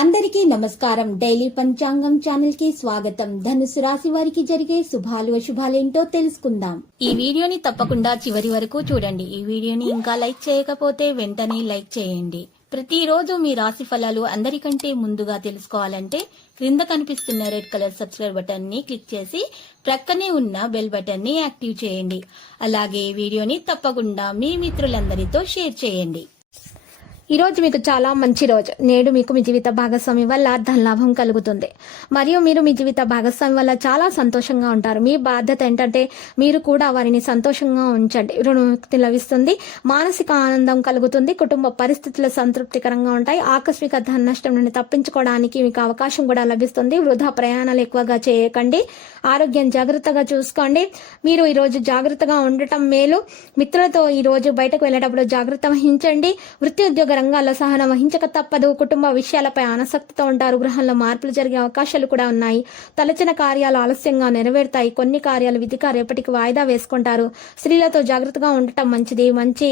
అందరికీ నమస్కారం. డైలీ పంచాంగం ఛానల్ కి స్వాగతం. ధనుసు రాశి వారికి జరిగే శుభాలు అశుభాలేంటో తెలుసుకుందాం. ఈ వీడియోని తప్పకుండా చివరి వరకు చూడండి. ఈ వీడియోని ఇంకా లైక్ చేయకపోతే వెంటనే లైక్ చేయండి. ప్రతిరోజు మీ రాశి ఫలాలు అందరికంటే ముందుగా తెలుసుకోవాలంటే క్రింద కనిపిస్తున్న రెడ్ కలర్ సబ్స్క్రైబ్ బటన్ ని క్లిక్ చేసి ప్రక్కనే ఉన్న బెల్ బటన్ ని యాక్టివ్ చేయండి. అలాగే వీడియోని తప్పకుండా మీ మిత్రులందరితో షేర్ చేయండి. ఈ రోజు మీకు చాలా మంచి రోజు. నేడు మీకు మీ జీవిత భాగస్వామి వల్ల ధనలాభం కలుగుతుంది మరియు మీరు మీ జీవిత భాగస్వామి వల్ల చాలా సంతోషంగా ఉంటారు. మీ బాధ్యత ఏంటంటే మీరు కూడా వారిని సంతోషంగా ఉంచండి. రుణముక్తి లభిస్తుంది, మానసిక ఆనందం కలుగుతుంది, కుటుంబ పరిస్థితులు సంతృప్తికరంగా ఉంటాయి. ఆకస్మిక ధన నష్టం నుండి తప్పించుకోవడానికి మీకు అవకాశం కూడా లభిస్తుంది. వృధా ప్రయాణాలు ఎక్కువగా చేయకండి. ఆరోగ్యం జాగ్రత్తగా చూసుకోండి. మీరు ఈ రోజు జాగ్రత్తగా ఉండటం మేలు. మిత్రులతో ఈ రోజు బయటకు వెళ్లేటప్పుడు జాగ్రత్త వహించండి. వృత్తి ఉద్యోగ రంగాల్లో సహనం వహించక తప్పదు. కుటుంబ విషయాలపై ఆసక్తితో ఉంటారు. గృహంలో మార్పులు జరిగే అవకాశాలు కూడా ఉన్నాయి. తలచిన కార్యాలు ఆలస్యంగా నెరవేరుతాయి. కొన్ని కార్యాలు విధిగా రేపటికి వాయిదా వేసుకుంటారు. స్త్రీలతో జాగ్రత్తగా ఉండటం మంచిది. మంచి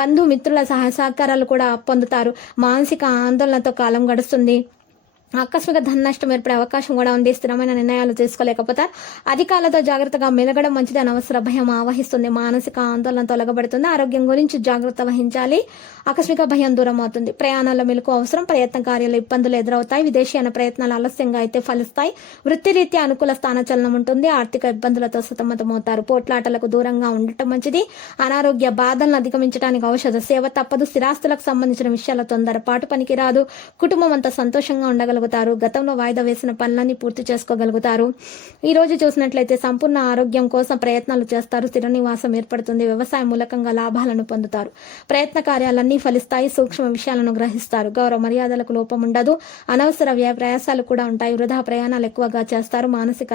బంధు మిత్రుల సహకారాలు కూడా పొందుతారు. మానసిక ఆందోళనతో కాలం గడుస్తుంది. ఆకస్మిక ధన నష్టం ఏర్పడే అవకాశం కూడా ఉంది. స్థిరమైన నిర్ణయాలు తీసుకోలేకపోతే అధికారులతో జాగ్రత్తగా మెలగడం మంచిది. అనవసర భయం ఆవహిస్తుంది. మానసిక ఆందోళన తొలగబడుతుంది. ఆరోగ్యం గురించి జాగ్రత్త వహించాలి. ఆకస్మిక భయం దూరం అవుతుంది. ప్రయాణాల్లో మెలకు అవసరం. ప్రయత్న కార్యాలు ఇబ్బందులు ఎదురవుతాయి. విదేశీయాన ప్రయత్నాలు ఆలస్యంగా అయితే ఫలిస్తాయి. వృత్తిరీత్యా అనుకూల స్థానచలనం ఉంటుంది. ఆర్థిక ఇబ్బందులతో సతమతమవుతారు. పోట్లాటలకు దూరంగా ఉండటం మంచిది. అనారోగ్య బాధలను అధిగమించడానికి ఔషధ సేవ తప్పదు. స్థిరాస్తులకు సంబంధించిన విషయాల తొందరపాటు పనికిరాదు. కుటుంబం అంతా సంతోషంగా ఉండగలుగుతారు. గతంలో వాయిదా వేసిన పనులన్నీ పూర్తి చేసుకోగలుగుతారు. ఈ రోజు చూసినట్లయితే సంపూర్ణ ఆరోగ్యం కోసం ప్రయత్నాలు చేస్తారు. స్థిర నివాసం ఏర్పడుతుంది. వ్యవసాయ మూలకంగా లాభాలను పొందుతారు. ప్రయత్న కార్యాలన్నీ ఫలిస్తాయి. సూక్ష్మ విషయాలను గ్రహిస్తారు. గౌరవ మర్యాదలకు లోపం ఉండదు. అనవసర ప్రయాసాలు కూడా ఉంటాయి. వృధా ప్రయాణాలు ఎక్కువగా చేస్తారు. మానసిక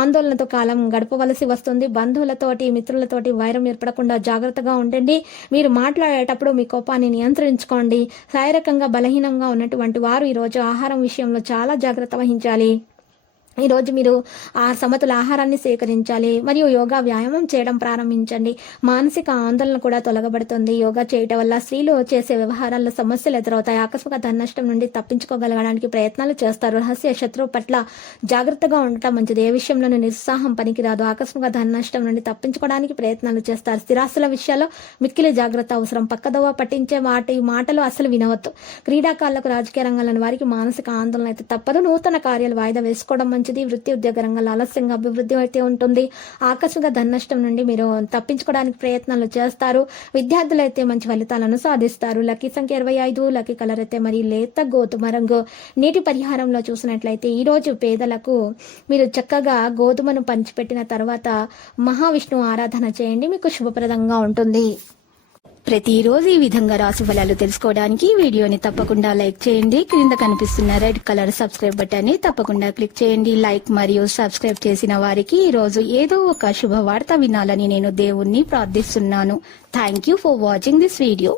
ఆందోళనతో కాలం గడపవలసి వస్తుంది. బంధువులతోటి మిత్రులతోటి వైరం ఏర్పడకుండా జాగ్రత్తగా ఉండండి. మీరు మాట్లాడేటప్పుడు మీ కోపాన్ని నియంత్రించుకోండి. శారీరకంగా బలహీనంగా ఉన్నటువంటి వారు ఈ రోజు ఆహారం విషయంలో చాలా జాగ్రత్త వహించాలి. ఈ రోజు మీరు సమతుల ఆహారాన్ని సేకరించాలి మరియు యోగా వ్యాయామం చేయడం ప్రారంభించండి. మానసిక ఆందోళన కూడా తొలగబడుతుంది. యోగా చేయటం వల్ల స్త్రీలు చేసే వ్యవహారాల్లో సమస్యలు ఎదురవుతాయి. ఆకస్మిక ధన నష్టం నుండి తప్పించుకోగలగడానికి ప్రయత్నాలు చేస్తారు. రహస్య శత్రువు పట్ల జాగ్రత్తగా ఉండటం మంచిది. ఏ విషయంలోనూ నిరుత్సాహం పనికిరాదు. ఆకస్మిక ధన నష్టం నుండి తప్పించుకోవడానికి ప్రయత్నాలు చేస్తారు. స్థిరాస్తుల విషయాల్లో మిక్కిలి జాగ్రత్త అవసరం. పక్కదోవ పట్టించే మాటలు అసలు వినవద్దు. క్రీడాకారులకు రాజకీయ రంగంలోని వారికి మానసిక ఆందోళన అయితే తప్పదు. నూతన కార్యాలు వాయిదా వేసుకోవడం మంచిది. వృత్తి ఉద్యోగ రంగంలో ఆలస్యంగా అభివృద్ధి అయితే ఉంటుంది. ఆకస్మిక ధన నష్టం నుండి మీరు తప్పించుకోవడానికి ప్రయత్నాలు చేస్తారు. విద్యార్థులు అయితే మంచి ఫలితాలను సాధిస్తారు. లక్కీ సంఖ్య 25. లక్కీ కలర్ అయితే మరి లేత గోధుమ రంగు. నీటి పరిహారంలో చూసినట్లయితే ఈ రోజు పేదలకు మీరు చక్కగా గోధుమను పంచిపెట్టిన తర్వాత మహావిష్ణువు ఆరాధన చేయండి. మీకు శుభప్రదంగా ఉంటుంది. ప్రతిరోజు ఈ విధంగా రాశి ఫలాలు తెలుసుకోవడానికి వీడియోని తప్పకుండా లైక్ చేయండి. క్రింద కనిపిస్తున్న రెడ్ కలర్ సబ్స్క్రైబ్ బటన్ ని తప్పకుండా క్లిక్ చేయండి. లైక్ మరియు సబ్స్క్రైబ్ చేసిన వారికి ఈ రోజు ఏదో ఒక శుభవార్త వినాలని నేను దేవుణ్ణి ప్రార్థిస్తున్నాను. Thank you for watching this video.